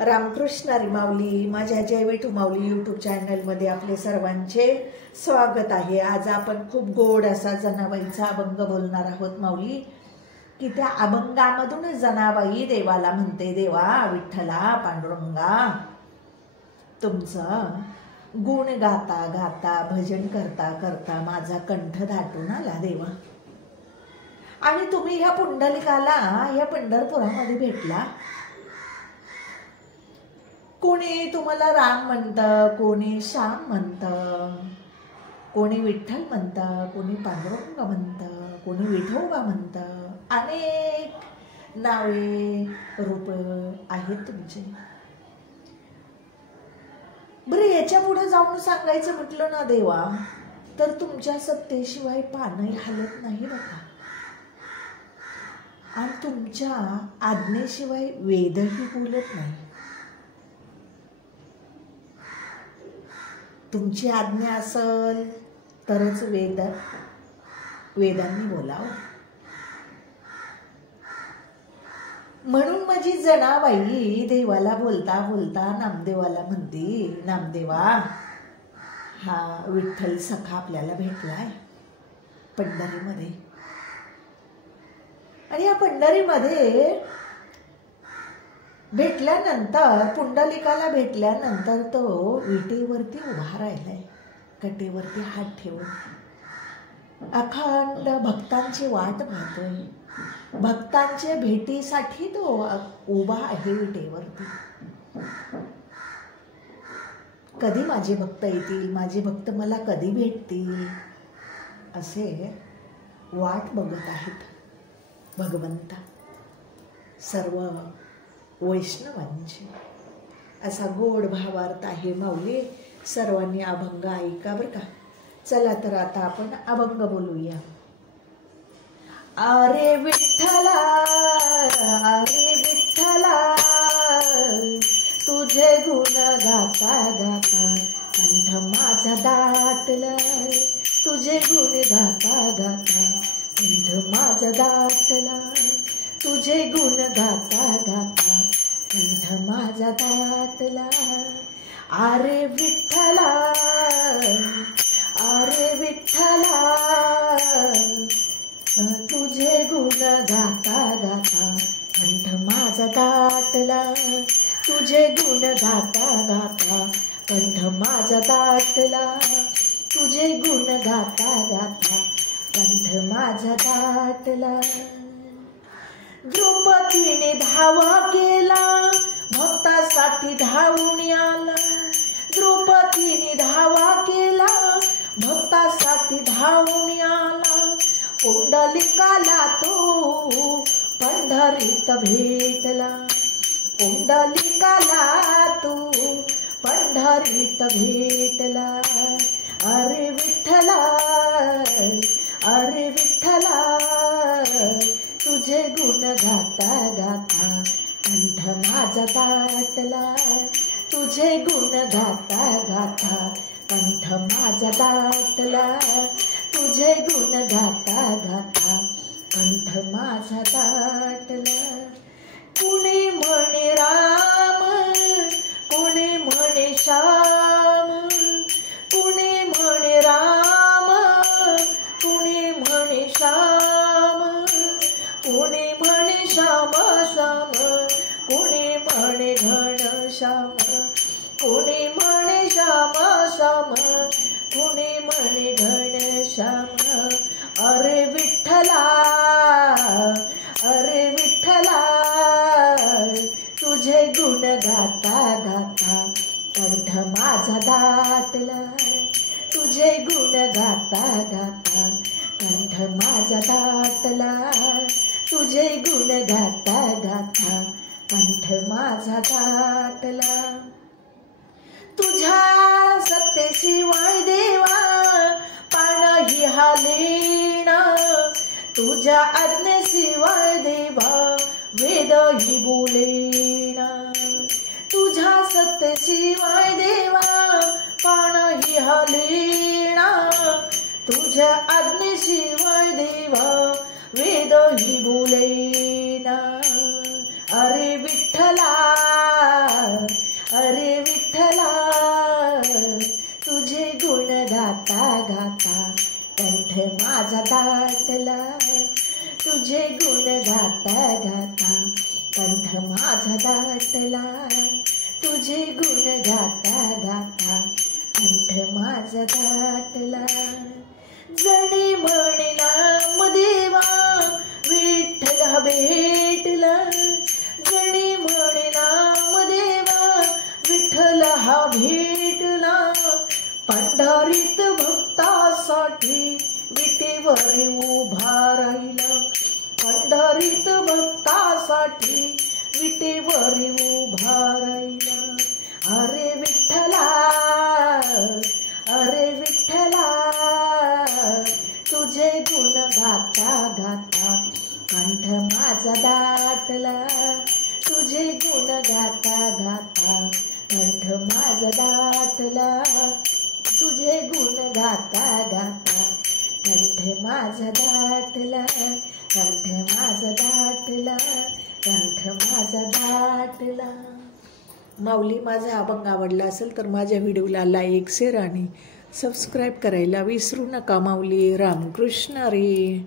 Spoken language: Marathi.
रामकृष्ण हरी माऊली, माझ्या जय विठू माऊली यूट्यूब चॅनलमध्ये आपले सर्वांचे स्वागत आहे। आज आपण खूप गोड असा जनाबाईचा अभंग बोलणार आहोत माऊली, की त्या अभंगामधून जनाबाई देवाला म्हणते, देवा विठ्ठला पांडुरंगा, तुमचं गुण गाता गाता भजन करता करता माझा कंठ दाटून आला देवा। आणि तुम्ही ह्या पुंडलिकाला ह्या पंढरपुरामध्ये भेटला। कोणी तुम्हाला राम म्हणतं, कोणी श्याम म्हणतं, कोणी विठ्ठल म्हणतं, कोणी पांडुरंग म्हणतं, कोणी विठोबा म्हणतं, अनेक नावे रूप आहेत तुमचे। बरं, याच्या पुढे जाऊन सांगायचं म्हटलं ना देवा, तर तुमच्या सत्तेशिवाय पानही हलत नाही बघा, आणि तुमच्या आज्ञेशिवाय वेदही बोलत नाही। तुमची आज्ञा असेल तरच वेदांनी बोलावं। म्हणून माझी जनाबाई देवाला बोलता बोलता नामदेवाला म्हणते, नामदेवा, हा विठ्ठल सखा आपल्याला भेटलाय पंढरीमध्ये। आणि या पंढरीमध्ये भेटल्यानंतर, पुंडलिकाला भेटल्यानंतर तो विटेवरती उभा राहिलाय, कटेवरती हात ठेवून अखंड भक्तांची वाट पाहतोय। भक्तांच्या भेटीसाठी तो उभा आहे विटेवरती। कधी माझे भक्त येतील, माझे भक्त मला कधी भेटतील, असे वाट बघत आहेत भगवंता सर्व वैष्णवांची। असा गोड भावार्थ आहे माऊली। सर्वांनी अभंग ऐका बरं का। चला तर आता आपण अभंग बोलूया। अरे विठ्ठला, अरे विठ्ठला, तुझे गुण गाता गाता कंठ माझा दाटलाय। तुझे गुण गाता गाता कंठ माझा दाटलाय। तुझे गुण गाता गाता कंठ माझा दाटला। अरे विठ्ठला, अरे विठ्ठला, तुझे गुण गाता गाता कंठ माझा दाटला। तुझे गुण गाता गाता कंठ माझा दाटला। तुझे गुण गाता गाता कंठ माझा दाटला। द्रौपदीने धावा केला, भक्तासाठी धावून आला। द्रौपदीने धावा केला, भक्तासाठी धावून आला। पुंडलिकाला तो पंढरीत भेटला। पुंडलिकाला तो पंढरीत भेटला। अरे विठ्ठला, अरे विठ्ठला, तुझे गुण गाता गाता कंठ माझा दाटला। तुझे गुण गाता गाता कंठ माझा दाटला। तुझे गुण गाता गाता कंठ माझा दाटला। कुणी म्हणे राम, कुणी म्हणे श्याम, कुणी म्हणे राम, कुणी म्हणे श्याम, कुणी म्हणे श्याम श्याम, कुणी म्हणे घन श्याम, कुणी म्हणे श्याम श्याम, कुणी म्हणे घन श्याम। अरे विठ्ठला, अरे विठ्ठला, तुझे गुण गाता गाता कंठ माझा दाटला। तुझे गुण गाता गाता कंठ माझा दाटला। तुझे गुण गाता गाता कंठ माझा दाटला। तुझ्या सत्तेशिवाय देवा पानही हालेना। तुझ्या आज्ञेशिवाय देवा वेदही बोलेना। तुझ्या सत्तेशिवाय देवा पानही हालेना। तुझ्या आज्ञेशिवाय देवा वेदही बोलेना। अरे विठ्ठला, कंठ माझा दाटला तुझे गुण गाता गाता, कंठ माझा दाटला तुझे गुण गाता गाता, कंठ माझा दाटला. जणी म्हणे नामदेवा विठ्ठल भेटला, जणी म्हणे नामदेवा विठ्ठल हा भेटला. पंढरीत भक्तासाठी विटेवर उभा राहिला, पंढरीत भक्तासाठी विटेवर उभा राहिला. अरे विठ्ठला, अरे विठ्ठला तुझे गुण गाता गाता, कंठ माझा दाटला तुझे गुण गाता गाता, कंठ माझा दाटला तुझे गुण गाता गाता, कंठ माझा दाटला, कंठ माझा दाटला, कंठ माझा दाटला. माऊली, माझा अभंग आवडला असेल तर माझ्या व्हिडिओला लाईक, शेअर आणि सबस्क्राईब करायला विसरू नका माऊली. रामकृष्ण हरी.